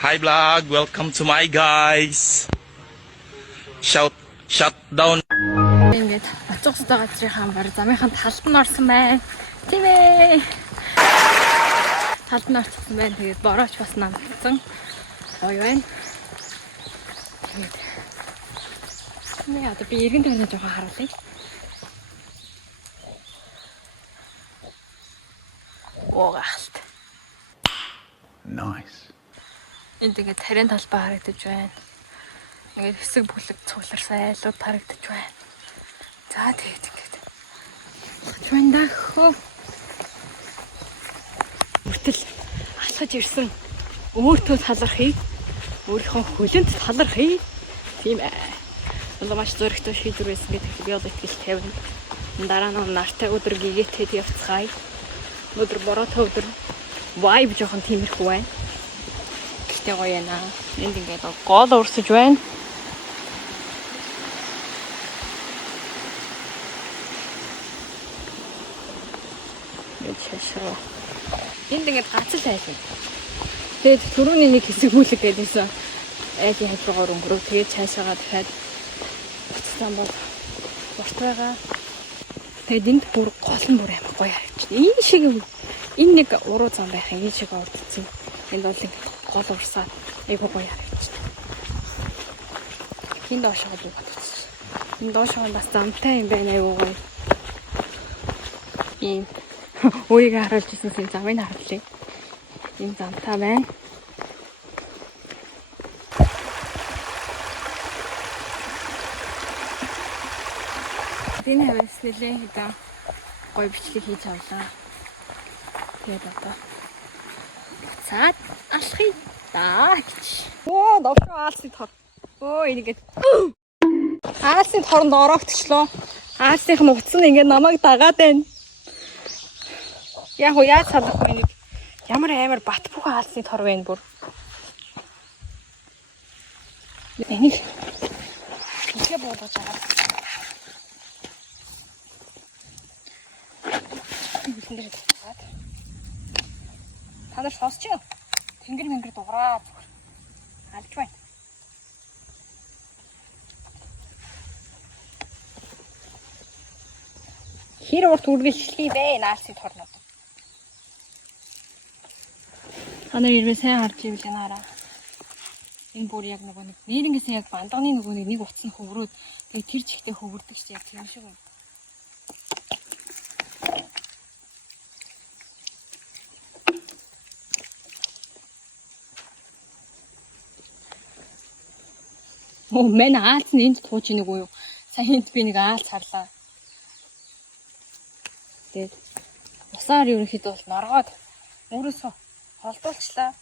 Hi vlog, welcome to my guys. Shut down. Ингээд очих хөстэй газрынхаа бар замынхаа талд нь орсон байна. Тийм ээ. Талд нь орсон байна. Тэгээд борооч бас намдсан. Гоё байна. Тэгээд нэг одоо би иргэн тойрны жоохон харуулъя. Оогaalт. Nice. Энд ингээд тарийн талбай харагдаж байна. Ингээд хэсэг бүлэг цугларсан айлууд харагдаж байна. За тэгээд ингээд алхаж байна да хөө. Үртэл алхаж ирсэн өөртөө талархъя. Өөрийнхөө хөлөнд талархъя. Тийм ээ. Одоо маш зөрөгтэй шийдвэр байсан гэдэгт би одоо итгэл тавина. Дараа нь нартай өдөр гигээтэд явцгаая. Өдөр бороотой өдөр vibe жоохон тиймэрхүү байна. Гэхдээ гоё яана. Энд ингээд гол урсаж байна. Энд ингээд гацал айлна. Тэгээд түрүүний нэг хэсэг бүлэг гэдээсэн айлын хажуугаар өнгөрөв. Тэгээд цаашаага дахиад буцсан бол урт байгаа. Тэгээд энд бүр гол нь бүр амар гоё харагдчихна. Энэ шиг энэ нэг уруу зам байх энэ шиг урдсан. Энд бол гол урсаад айгу гоё харагдчихна. Энд доошоо дуу бодчихсон. Энэ доошоо бас замтай юм байна айгу гоё. Ийм өөрийгөө харуулж ирсэн юм замыг харуулъя. Энэ замтай байна. Энэ хавьс нэлээ хэдэн гоё бичлэг хийж авлаа. Тэгээд одоо буцаад алхъя даа гэж. Оо дошоо аалсны тор. Оо энийгээд аалсны торонд ороогдчихлоо. Аалсных нь утас нь ингээд намайг дагаад байна. Яг уу яаж салахгүй нэг ямар амар бат бүх аалсны тор байна бүр. Энийг ихэ бодож байгаа. Та нар сонсч юу? Тэнгэр мэнгэр дуграа зүгээр. Алж байна. Хэр урт үргэлжлэхий бэ наалсны торнод. Та нар ирвэ сайн харж ивэл янаараа. Энэ бүр яг нөгөө нэг нэрнгэсэн яг бандагны нөгөө нэг утас нь хөврөөд тэгээ тэр чигтээ хөвөрдөг чи яг тийм шиг байна. Оо мэн аалц нь энд тууч нэг уу юу? Сайн энд би нэг аалц харлаа. Тэгээд усаар ерөнхийдөө бол норгоод өөрөөсөө холдуулчлаа.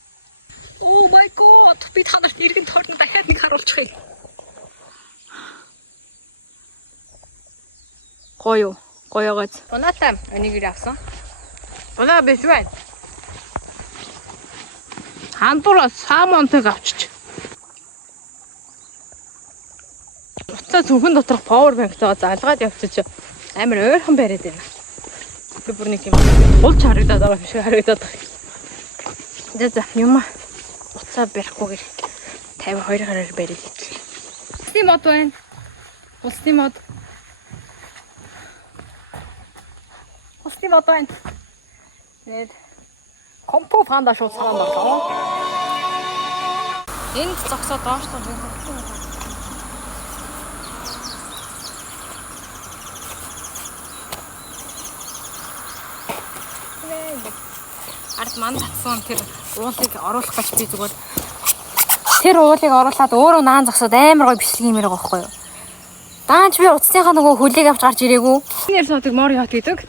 Oh my god! Би та нарт иргэн тойрно дахиад нэг харуулчихъя. Гоё гоёгоц. Унаатаа энийгээр авсан. Унаа биш байна. Хандуураа самонтыг авчиж. Уцаа зөвхөн доторх power bank-тайгаа залгаад явчих амар ойрхон бариад байна. Би бүр нэг юм улч харагдаад байгаа юм шиг харагдаад байна. За юм уцаа барихгүйгээр 52 гараар барих хэлээ. Усны мод байна. Усны мод. Усны мод байна. Нэт компо фанда шууд цаан болоо. Энд зогсоод доошлоо юм. Ард манд татсан тэр уулыг оруулах гэж би зүгээр тэр уулыг оруулаад өөрөө наан зогсоод амар гоё бичлэг юм яриаг байхгүй юу. Даанч би утасныхаа нөгөө хөлийг авч гарч ирээгүй. Нэр суудаг мор яат гэдэг.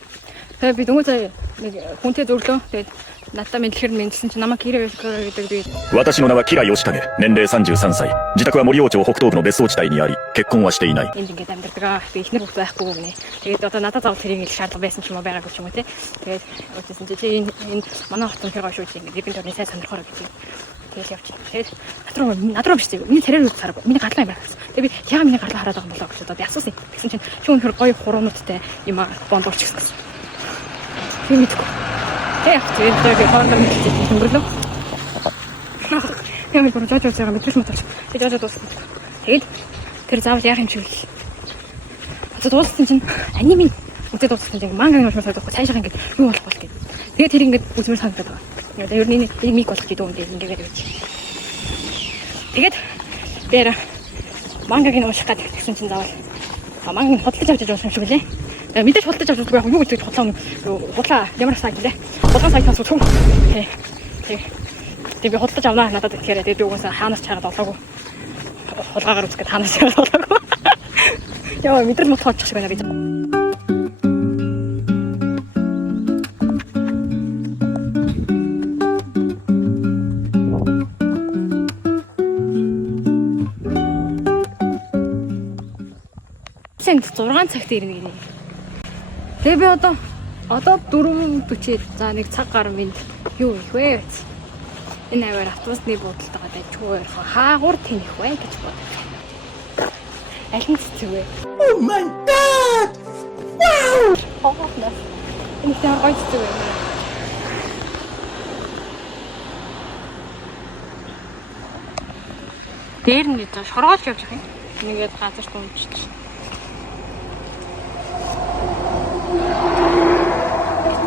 Тэгээ би дөнгөж нэг хүнтэй зөвлөө. Тэгээд надад мэдлэхэр мэдлсэн чи намайг кирэ байсан гэдэг би. 私の名はキラヨシカゲ。年齢33歳。自宅は森王町北東部の別荘地帯にあり、結婚はしていない。 Энд ингээд амьдардаг. Би ихнэр хөх байхгүй гэнэ. Тэгээд одоо надад заавал тэрийг л шаардлага байсан ч юм уу байгаагүй ч юм уу те. Тэгээд өчсөн чи энэ манай хотын хэрэг шүү чи ингээд иргэн төрний сайн сонирхороо гэж. Тэгээд явчих. Тэгээд надруу биш тийм. Миний тэрээр үз хараагүй. Миний гарлаа юм байна. Тэгээд би яа миний гарлаа хараад байгаа юм болоо гэж одоо асуусан. Тэгсэн чинь чи өнөхөр гоё хуруунуудтай юм бондорч гисэн. Тийм мэдгүй. Тэгээд хоорондоо мэдчихсэн өнгөрлөө. Ямар бүр жож байгаа мэдрэл моторч. Тэг жож дуусна. Тэгэд тэр заавал яах юм чи вэ? Одоо дууссан чинь аниме үзээд дууссан чинь манга нэг шууд цаашаа ингээд юу болох бол гээд. Тэгээд тэр ингээд үзмэр санагдаад байгаа. Тэгээд ер нь энэ миг болох гэдэг юм дээр ингээд байж. Тэгээд дээр мангагийн ууших гэдэг гэсэн чинь заавал мангагийн хөдөлж авч явах юм шиг үлээ. Тэгээд мэдээж хөдөлж авч байгаа юу гэж бодлоо худлаа ямар сайт лээ. Болгон сайтаас үгүй. Тэг би хөдөлж авнаа надад тэгэхээр тэгээд угаасаа хаанаас чараад болоогүй. Хулгаагаар үзэх гээд хаанаас чараад болоогүй. Яа мэдрэл мот хоочих шиг байна би. Энд 6 цагт ирнэ гинэ. Тэгээ би одоо 4:40 за нэг цаг гар минь юу их вэ? Энэ аваар автобусны буудалтайгаа дайчгүй ярих хаагур тэнэх вэ гэж бодлоо. Аль нь цэцэг вэ? Oh my god! Wow! Энэ тэр гоё цэцэг вэ? Дээр нь за шоргоолж явж байгаа юм. Нэгээд газар томчиж.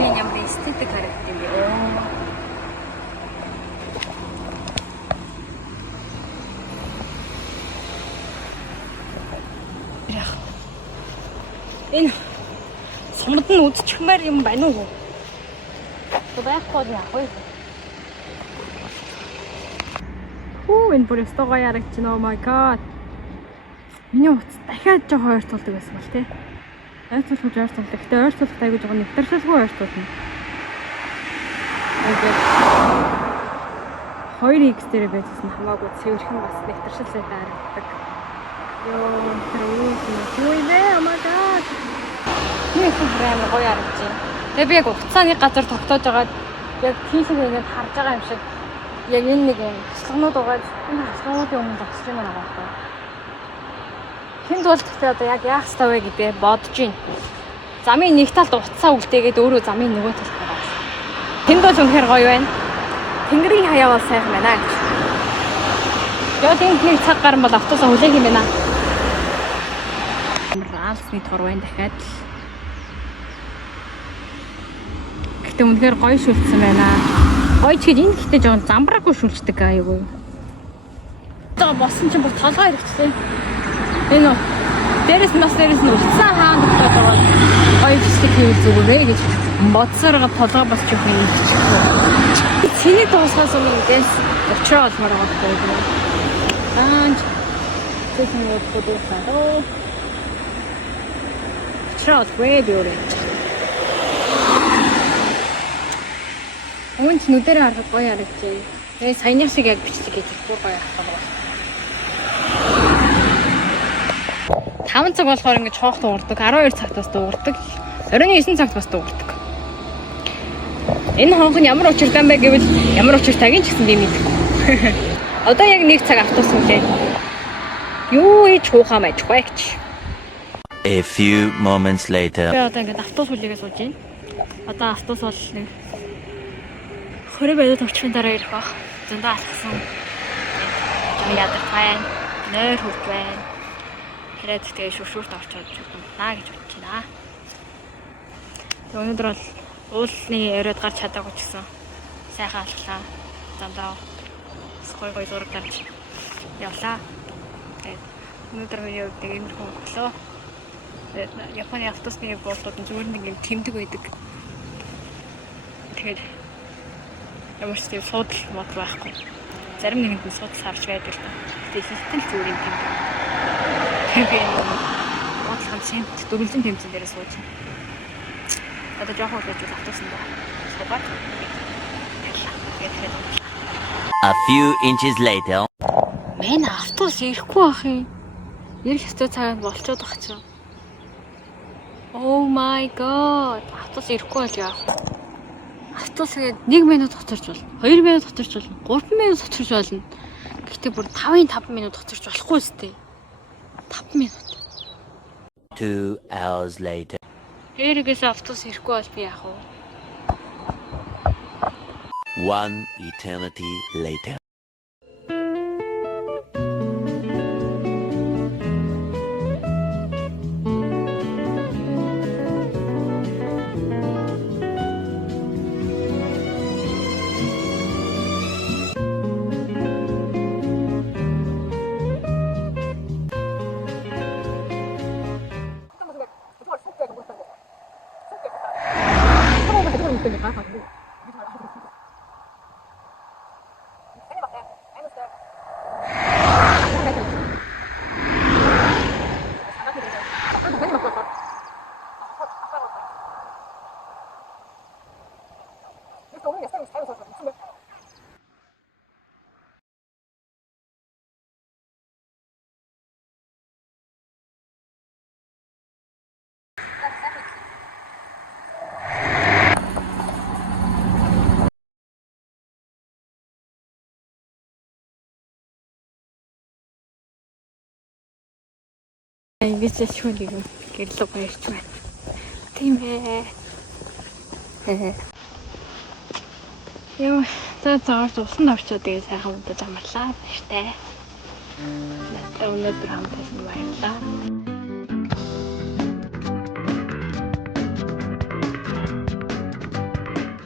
Энэ ямар эстетик харагдав юм бэ? Энэ сумд нь үдчихмээр юм байна уу? Байхгүй яах вэ? Энэ бүр өстой гоё харагдчихна. Oh my god. Миний утас дахиад жоо ойртуулдаг байсан бол тээ. Ойртуулах ойртуулдаг. Гэтэ ойртуулах айгүй жоо нэвтэрсэлгүй ойртуулна. Тэгээд 2x дээр байжсэн хамаагүй цэвэрхэн бас нэвтэрсэлтэй харагддаг. Йоо, тэр юу вэ? Oh my god. Нэг хэвээр гоё харагдчих. Тэгээ би яг уцааны газар тогтоож байгаа яг тийшээ ингээд харж байгаа юм шиг яг энэ нэг юм хаслгнууд угаад энэ хаслгнуудын өмнө зогсож байна байгаа. Хин тулдагтай одоо яг яах ёстой вэ гэдээ бодож байна. Замын нэг талд уцаа үлдээгээд өөрөө замын нөгөө талд байгаа. Тэнд бол үнэхээр гоё байна. Тэнгэрийн хаяа бол сайхан байна гэж. Яг энэ нэг цаг гарсан бол автобусаа хүлээх юм байна. Алсны тор байна дахиад. Гэтэ үнэхээр гоё шүлцсэн байна. Гоё ч гэж энэ гэхдээ жоохон замбраагүй шүлцдэг аягүй. Одоо босон чинь бүр толгой хэрэгцсэн. Энэ дээрээс нь үлдсэн хаан тогтоод байгаа. Гоё фистик хийх зүгээрээ гэж бодсороо толгой босч явах юм гэж. Цэний дуусгаас өмнө ингээс уучраа олмоор байгаа байхгүй юу? Аанч тэсний өдөртөө уучраа олгүй биорэ. Өнч нүдэрээ харах гоё харагчээ. Тэгээ саяны шиг яг бичлэг гэж бүр гоё харагдав. 5 цаг болохоор ингэж хоох дуурдаг, 12 цагт бас дуурдаг, 29 цагт бас дуурдаг. Энэ хонх нь ямар учиртай бэ гэвэл ямар учиртайг ч гэсэн би мэдэхгүй. Одоо яг 1 цаг автобус үлээ. Юу хийж хуухаа мэдэхгүй гэж. A few moments later. Би одоо ингэж автобус үлээгээ сууж байна. Одоо автобус бол нэг 20 минут орчмын дараа ирэх баг. Зөндөө алхсан. Яадаг байна. Нойр хөвд байна. Хэрэг тэгээ шүршүрт авчаад наа гэж бодож байна. Өнөөдөр бол уулны өрөөд гарч чадаагүй ч гэсэн сайхан алхлаа. Дандаа гоё зураг гарч явлаа. Тэгээд өнөөдөр миний хувьд нэг иймэрхүү өглөө. Японы автобусны буудлууд нь зүгээр нэг юм тэмдэг байдаг. Тэгээд ямар ч тийм суудл мод байхгүй. Зарим нэгэнд нь суудл харж байдаг л та. Тэгээд хилтэл зүгээр юм тэмдэг. Тэгээд бодлого чинь дөрвөлжин тэмцэн дээрээ сууж байна. Одоо жоохон удаж автобусанд суугаад A few inches later. Мэн автобус ирэхгүй ах юм. Ирэх хэвээр цагаанд болчиход байгаа ч. Oh my god. Автобус ирэхгүй бол яах вэ? Автобус гээд 1 минут хоцорч болно. 2 минут хоцорч болно. 3 минут хоцорч болно. Гэхдээ бүр 5 минут хоцорч болохгүй сте. 5 минут. 2 hours later. Эргээс автобус ирэхгүй бол би яах вэ? 1 eternity later. Ингэж яшгүй нэг юм гэрлэг баярч байна. Тийм ээ. Яа, цаагаар усан орчоо тэгээ сайхан удаж амарлаа баяртай. Надад өнөөдөр хамтасан баярлаа.